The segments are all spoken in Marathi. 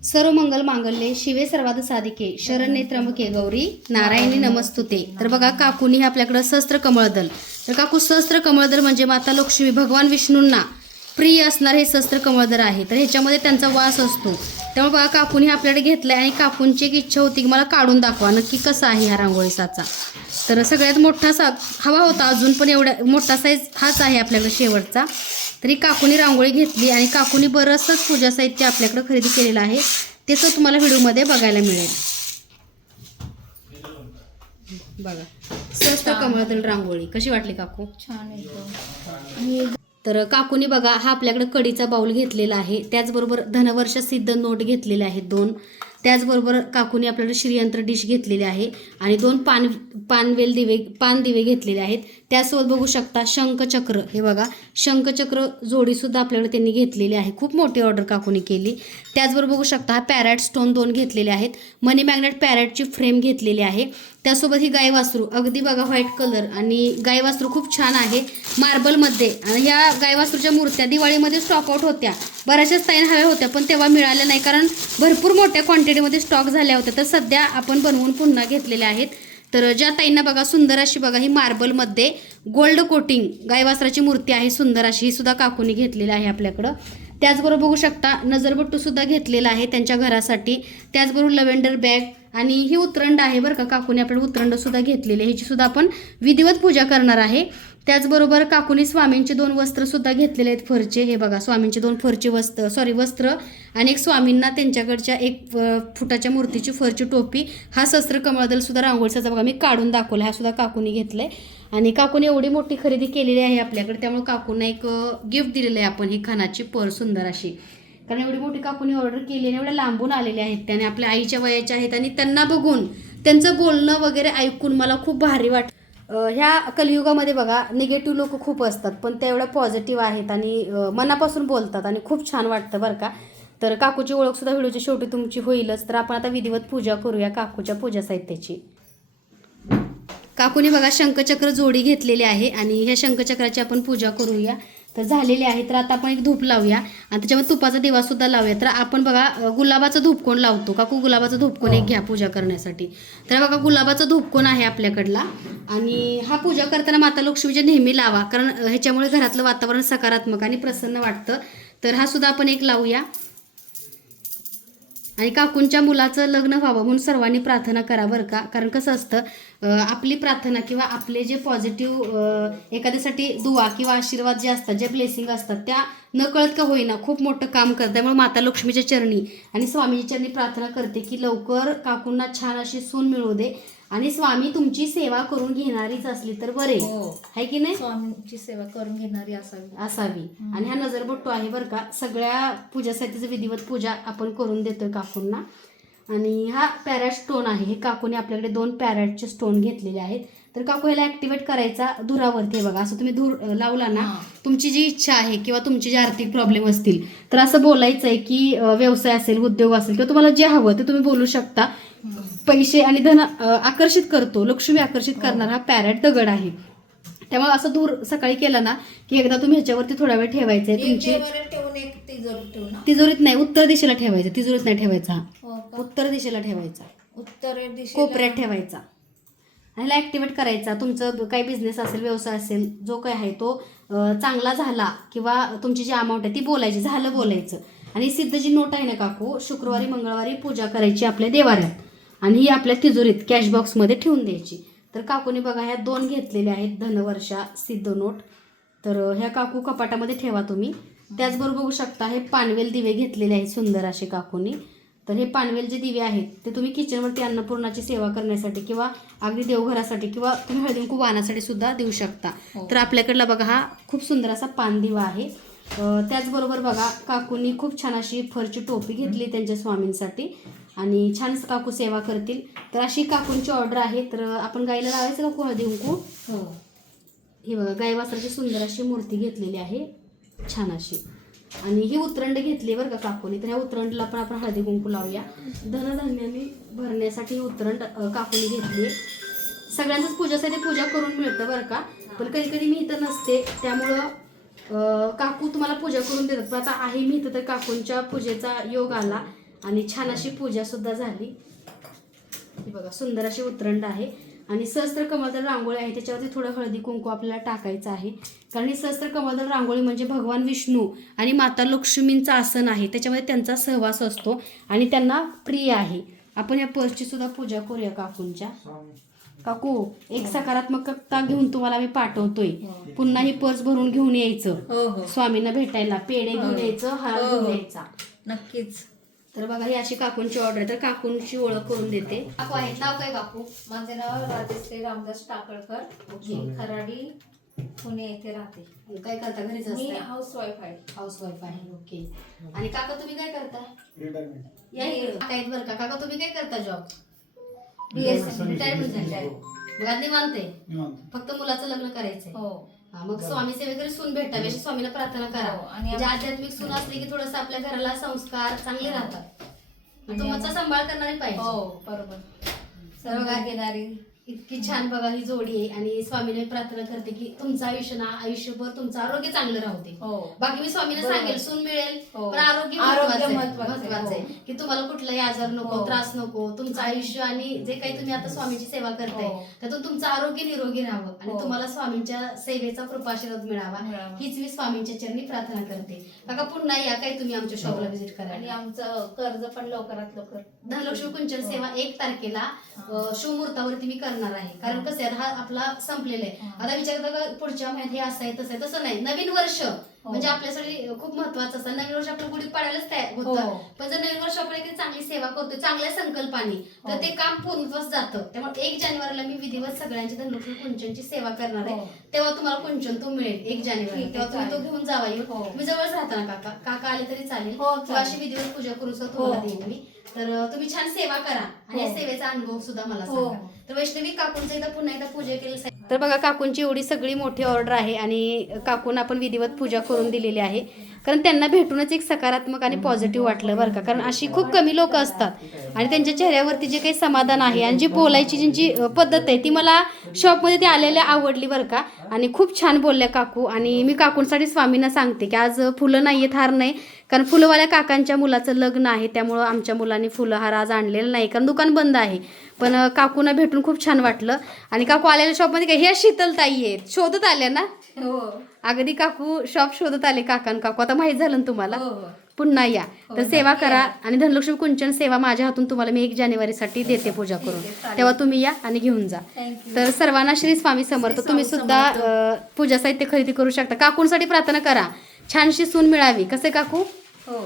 सर्व मंगल मांगल्ये शिवे सर्वाद साधिके शरण्ये त्र्यंबके गौरी नारायणी नमस्तुते. तर बघा काकूनी हे आपल्याकडं सहस्त्र कमळदल तर काकू सहस्त्र कमळदल म्हणजे माता लक्ष्मी भगवान विष्णूंना प्रिय असणार हे सहस्त्र कमळदल आहे. तर ह्याच्यामध्ये त्यांचा वास असतो. त्यामुळे बघा काकूनी हे आपल्याकडे घेतलंय आणि काकूंची एक इच्छा होती की मला काढून दाखवा नक्की कसा आहे हा रांगोळी साचा तर सगळ्यात मोठा सा हवा होता अजून पण एवढा मोठा साईज हाच आहे आपल्याकडे शेवटचा. तरी काकूनी रांगोळी घेतली आणि काकूनी बरंचसंच पूजा साहित्य आपल्याकडे खरेदी केलेलं आहे. त्याचं तुम्हाला व्हिडिओमध्ये बघायला मिळेल. बघा स्वस्त कमळातील रांगोळी. कशी वाटली काकू? छान तर काकूनी बघा हा आपल्याकडे कडीचा बाऊल घेतलेला आहे. त्याचबरोबर धनवर्ष सिद्ध नोट घेतलेले आहेत दोन. त्याचबरोबर काकूने आपल्याला श्रीयंत्र डिश घेतलेली आहे आणि दोन पान पानवेल दिवे पान दिवे घेतलेले आहेत. त्यासोबत बघू शकता शंखचक्र. हे बघा शंखचक्र जोडीसुद्धा आपल्याकडे त्यांनी घेतलेली आहे. खूप मोठी ऑर्डर काकूने केली. त्याचबरोबर बघू शकता हा पॅरॅट स्टोन दोन घेतलेले आहेत. मनी मॅग्नेट पॅरॅटची फ्रेम घेतलेली आहे. त्यासोबत ही गाय वासरू. अगदी बघा व्हाईट कलर आणि गाय वासरू खूप छान आहे. मार्बलमध्ये आणि या गाय वासरूच्या मूर्त्या दिवाळीमध्ये स्टॉकआउट होत्या. बऱ्याचशाच ताईन हव्या होत्या पण तेव्हा मिळाल्या नाही. कारण भरपूर मोठ्या क्वांटिटीमध्ये स्टॉक झाल्या होत्या तर सध्या आपण बनवून पुन्हा घेतलेल्या आहेत. तर ज्या ताईंना बघा सुंदर अशी बघा ही मार्बलमध्ये गोल्ड कोटिंग गायवासराची मूर्ती आहे सुंदर अशी ही सुद्धा काकूनी घेतलेली आहे आपल्याकडं. त्याचबरोबर बघू शकता नजरबट्टू सुद्धा घेतलेला आहे त्यांच्या घरासाठी. त्याचबरोबर लव्हेंडर बॅग आणि ही उतरंड आहे बरं का काकूने आपल्याला उतरंड सुद्धा घेतलेली आहे. ह्याची सुद्धा आपण विधिवत पूजा करणार आहे. त्याचबरोबर काकूनी स्वामींचे दोन वस्त्र सुद्धा घेतलेले आहेत फरचे. हे बघा स्वामींचे दोन फरचे वस्त्र सॉरी वस्त्र आणि एक स्वामींना त्यांच्याकडच्या एक फुटाच्या मूर्तीची फरची टोपी. हा शस्त्र कमळदल सुद्धा रांगोळीचा बघा मी काढून दाखवला हा सुद्धा घेतलं आहे आणि काकूने एवढी मोठी खरेदी केलेली आहे आपल्याकडे त्यामुळे काकूंना एक गिफ्ट दिलेलं आहे आपण ही खानाची पर सुंदर अशी. कारण एवढी मोठी काकूनी ऑर्डर केली आणि एवढ्या लांबून आलेल्या आहेत त्याने आपल्या आईच्या वयाच्या आहेत आणि त्यांना बघून त्यांचं बोलणं वगैरे ऐकून मला खूप भारी वाट ह्या कलियुगामध्ये बघा निगेटिव्ह लोक खूप असतात पण त्या एवढ्या पॉझिटिव्ह आहेत आणि मनापासून बोलतात आणि खूप छान वाटतं बरं का. तर काकूची ओळखसुद्धा व्हिडिओच्या शेवटी तुमची होईलच. तर आपण आता विधिवत पूजा करूया काकूच्या पूजा साहित्याची. काकूने बघा शंखचक्र जोडी घेतलेली आहे आणि ह्या शंखचक्राची आपण पूजा करूया. तर झालेली आहे. तर आता आपण एक धूप लावूया. आणि त्याच्यामध्ये तुपाचा दिवा सुद्धा लावूया. तर आपण बघा गुलाबाचा धूपकोण लावतो काकू गुलाबाचा धूपकोण एक घ्या पूजा करण्यासाठी. तर बघा गुलाबाचा धूपकोण आहे आपल्याकडला? आणि हा पूजा करताना माता लक्ष्मीच्या नेहमी लावा. कारण ह्याच्यामुळे घरातलं वातावरण सकारात्मक आणि प्रसन्न वाटतं. तर हा सुद्धा आपण एक लावूया. आणि काकूंच्या मुलाचं लग्न व्हावं म्हणून सर्वांनी प्रार्थना करा बरं का? कारण कसं असतं आपली प्रार्थना किंवा आपले जे पॉझिटिव्ह एखाद्यासाठी दुवा किंवा आशीर्वाद जे असतात जे ब्लेसिंग असतात त्या नकळत का होईना खूप मोठं काम करतात. त्यामुळे माता लक्ष्मीच्या चरणी आणि स्वामीच्या चरणी प्रार्थना करते की लवकर काकूंना छान अशी सून मिळू दे. आणि स्वामी तुमची सेवा करून घेणारीच असली तर बरे. हो. आहे की नाही? स्वामींची सेवा करून घेणारी असावी. असावी. आणि हा नजरबट्टू आहे बरं का. सगळ्या पूजा साहित्याचं विधिवत पूजा आपण करून देतोय काकूंना. आणि हा पॅरॅट स्टोन आहे. हे काकूने आपल्याकडे दोन पॅरॅटचे स्टोन घेतलेले आहेत. तर काकू ह्याला ऍक्टिवेट करायचा धुरावरती बघा. असं तुम्ही धूर लावला ना हा. तुमची जी इच्छा आहे किंवा तुमचे जे आर्थिक प्रॉब्लेम असतील तर असं बोलायचं आहे की व्यवसाय असेल उद्योग असेल किंवा तुम्हाला जे हवं ते तुम्ही बोलू शकता. पैसे आणि धन आकर्षित करतो. लक्ष्मी आकर्षित करणारा हा पॅरॅट दगड आहे. त्यामुळे असं दूर सकाळी केलं ना की एकदा तुम्ही ह्याच्यावरती थोडा वेळ ठेवायचं तुमची तिजोरीत नाही उत्तर दिशेला ठेवायचं. तिजोरीत नाही ठेवायचा हा. हो का? उत्तर दिशेला ठेवायचा. उत्तर कोपऱ्यात ठेवायचा. ह्याला ॲक्टिवेट करायचा. तुमचं काही बिझनेस असेल व्यवसाय असेल जो काय आहे तो चांगला झाला किंवा तुमची जी अमाऊंट आहे ती बोलायची झालं बोलायचं. आणि सिद्ध जी नोट आहे ना काकू शुक्रवारी मंगळवारी पूजा करायची आपल्या देवाऱ्यात. आणि ही आपल्या तिजोरीत कॅश बॉक्समध्ये ठेवून द्यायची. तर काकूने बघा ह्या दोन घेतलेल्या आहेत धनवर्षा सिद्ध नोट. तर ह्या काकू कपाटामध्ये ठेवा तुम्ही. त्याचबरोबर बघू शकता हे पानवेल दिवे घेतलेले आहेत सुंदर असे काकूनी. तर हे पानवेल जे दिवे आहेत ते तुम्ही किचनवरती अन्नपूर्णाची सेवा करण्यासाठी किंवा अगदी देवघरासाठी किंवा तुम्ही हळदी कुंकू वाहनासाठी सुद्धा देऊ शकता. हो. तर आपल्याकडला बघा हा खूप सुंदर असा पान दिवा आहे. त्याचबरोबर बघा काकूंनी खूप छान अशी फरची टोपी घेतली त्यांच्या स्वामींसाठी आणि छान काकू सेवा करतील. तर अशी काकूंची ऑर्डर आहे तर आपण गायला लावायचं काकू हळदी कुंकू? हो. ही बघा गाय वासराची सुंदर अशी मूर्ती घेतलेली आहे. छान अशी. आणि ही उतरंड घेतली बरं का काकूनी. तर ह्या उतरंडला पण आपण हळदी कुंकू लावूया. धनधान्याने भरण्यासाठी ही उतरंड काकूनी घेतली. सगळ्यांचंच पूजासाठी पूजा करून मिळतं बरं का. पण कधी कधी मी इथं नसते त्यामुळं काकू तुम्हाला पूजा करून देतात. पण आता आहे मी इथं तर काकूंच्या पूजेचा योग आला आणि छान अशी पूजा सुद्धा झाली. ही बघा सुंदर अशी उतरंड आहे. आणि सहस्त्र कमलदल रांगोळी आहे. त्याच्यावरती थोडं हळदी कुंकू आपल्याला टाकायचं आहे. कारण ही सहस्त्र कमलदल रांगोळी म्हणजे भगवान विष्णू आणि माता लक्ष्मींचं आसन आहे. त्याच्यामध्ये त्यांचा सहवास असतो आणि त्यांना प्रिय आहे. आपण या पर्सची सुद्धा पूजा करूया काकूंच्या. काकू एक सकारात्मकता घेऊन तुम्हाला मी पाठवतोय. पुन्हा ही पर्स भरून घेऊन यायचं. हो हो. स्वामींना भेटायला पेढे घेऊन यायचं हार हो. घेऊन यायचा. नक्कीच. तर बघा ही अशी काकूंची ऑर्डर आहे. तर काकूंची ओळख करून देते. काकू आहेत नाव काय काकू? माझे नाव राजेश्री रामदास टाकळकर. ओके. खराडी पुणे येथे राहते. काय करता? घरीच मी हाऊस वाईफ आहे. हाऊस वाईफ आहे. ओके. आणि काका तुम्ही काय करता? या. काका आहेत बरं का. काका तुम्ही काय करता जॉब बीएसएन रिटायरमेंट झाली निवांत आहे निवांत फक्त मुलाचं लग्न करायचंय. हो हा, मग स्वामी सेवेकरी सून भेटावी अशी स्वामीला प्रार्थना करा. हो, आणि म्हणजे आध्यात्मिक सून असली की थोडस आपल्या घराला संस्कार चांगले राहतात. तुमचा सांभाळ करणारी पाहिजे. हो बरोबर. सर्व घेणारी इतकी छान बघा ही जोडी आहे आणि स्वामीने प्रार्थना करते की तुमचं आयुष्य ना आयुष्यभर तुमचं आरोग्य चांगलं राहू दे हो बाकी मी स्वामीने. सांगेल सून मिळेल हो. पण आरोग्य महत्वाचं आहे. हो. की तुम्हाला कुठलाही आजार नको. त्रास नको तुमचं आयुष्य आणि जे काही तुम्ही आता स्वामीची सेवा करताय. त्यातून तुमचं आरोग्य निरोगी राहावं आणि. तुम्हाला स्वामींच्या सेवेचा कृपाशीर्वाद मिळावा मिळावा. हीच मी स्वामींच्या चरणी प्रार्थना करते काका पुन्हा या काही तुम्ही आमच्या शॉपला व्हिजिट आणि करा आमचं कर्ज पण लवकरात लवकर धनलक्ष्मी कुंचन सेवा एक तारखेला शिवमुहूर्तावरती मी करणार आहे कारण कसं आहे हा आपला संपलेला आहे हा. आता विचार करता का पुढच्या महिन्यात हे असं आहे तसं आहे तसं नाही नवीन वर्ष म्हणजे आपल्यासाठी खूप महत्वाचं असतं नवीन वर्ष आपलं गुढी पाडायलाच तयार होतं हो. पण जर नवीन वर्ष आपण एखादी चांगली सेवा करतोय चांगल्या संकल्पाने तर हो. ते काम पूर्णत्वास जातं त्यामुळे एक जानेवारीला मी विधिवत सगळ्यांची धनलक्ष्मी कुंचनची सेवा करणार आहे हो. तेव्हा तुम्हाला कुंचन तो मिळेल एक जानेवारी तेव्हा तुम्ही तो. घेऊन जावा येऊन हो. मी जवळच राहता ना काका काका आले तरी चालेल हो, अशी. विधिवत पूजा हो, तुम्हाला हो. देईन मी तर तुम्ही छान सेवा करा आणि या हो. सेवेचा अनुभव सुद्धा मला हो. सांगा तर वैष्णवी काकूंचं एकदा पुन्हा एकदा पूजा केली तर बघा काकूंची एवढी सगळी मोठी ऑर्डर आहे आणि काकून आपण विधिवत पूजा करून दिलेली आहे. कारण त्यांना भेटूनच एक सकारात्मक आणि पॉझिटिव्ह वाटलं बरं का. कारण अशी खूप कमी लोक असतात आणि त्यांच्या चेहऱ्यावरती जे काही समाधान आहे आणि जी बोलायची ज्यांची पद्धत आहे ती मला शॉपमध्ये ती आलेल्या आवडली बरं का. आणि खूप छान बोलल्या काकू. आणि मी काकूंसाठी स्वामींना सांगते की आज फुलं नाही आहेत हार नाही. कारण फुलंवाल्या काकांच्या मुलाचं लग्न आहे त्यामुळं आमच्या मुलांनी फुलं हार आज आणलेलं नाही. कारण दुकान बंद आहे. पण काकूंना भेटून खूप छान वाटलं. आणि काकू आलेल्या शॉपमध्ये काय ह्या शीतलताई आहेत. शोधत आल्या ना? हो. अगदी काकू शॉप शोधत आले काकान. काकू आता माहीत झालं ना तुम्हाला? हो हो. पुन्हा या. तर हो, सेवा नक्की करा. आणि धनलक्ष्मी कुंचन सेवा माझ्या हातून तुम्हाला मी एक जानेवारीसाठी देते पूजा करून. तेव्हा तुम्ही या आणि घेऊन जा. तर सर्वांना श्री स्वामी समर्थ. तुम्ही सुद्धा पूजा साहित्य खरेदी करू शकता. काकूंसाठी प्रार्थना करा. छानशी सून मिळावी. कसे काकू? हो.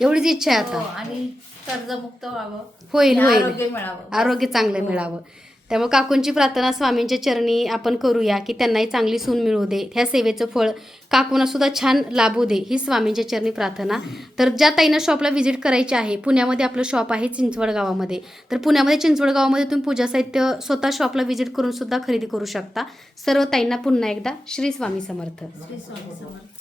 एवढीच इच्छा आहे हो, आता आणि कर्जमुक्त व्हावं. होईल आणि होईल. आरोग्य मिळावं. आरोग्य चांगलं मिळावं. त्यामुळे काकूंची प्रार्थना स्वामींच्या चरणी आपण करूया की त्यांनाही चांगली सून मिळू दे. ह्या सेवेचं फळ काकूंना सुद्धा छान लाभू दे ही स्वामींच्या चरणी प्रार्थना. तर ज्या ताईंना शॉपला व्हिजिट करायची आहे पुण्यामध्ये आपलं शॉप आहे चिंचवड गावामध्ये. तर पुण्यामध्ये चिंचवड गावामध्ये तुम्ही पूजा साहित्य स्वतः शॉपला व्हिजिट करून सुद्धा खरेदी करू शकता. सर्व ताईंना पुन्हा एकदा श्री स्वामी समर्थ. श्री स्वामी समर्थ.